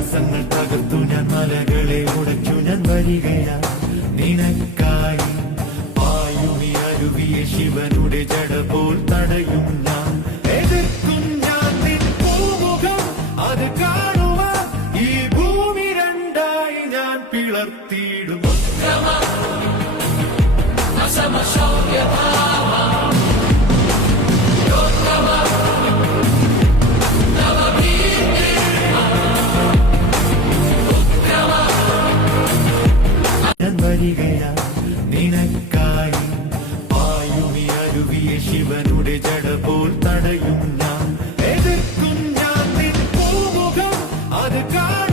തടസ്സങ്ങൾ തകർത്തു ഞാൻ മലകളെ ഉടച്ചു ഞാൻ വരികയാ നിനക്കായി വായുവി അരുവിയെ ശിവനുടെ ജട പോൽ തടയും ഞാൻ എതിർക്കും ഞാൻ നിൻ പൂമുഖം അത് കാണുവാൻ ഈ ഭൂമി രണ്ടായി ഞാൻ പിളർത്തിയിടും വരികയാ നിനക്കായി വായുവി അരുവിയെ ശിവനുടെ ജട പോൽ തടയും ഞാൻ എതിർക്കും ഞാൻ നിൻ പൂമുഖം അത് കാണും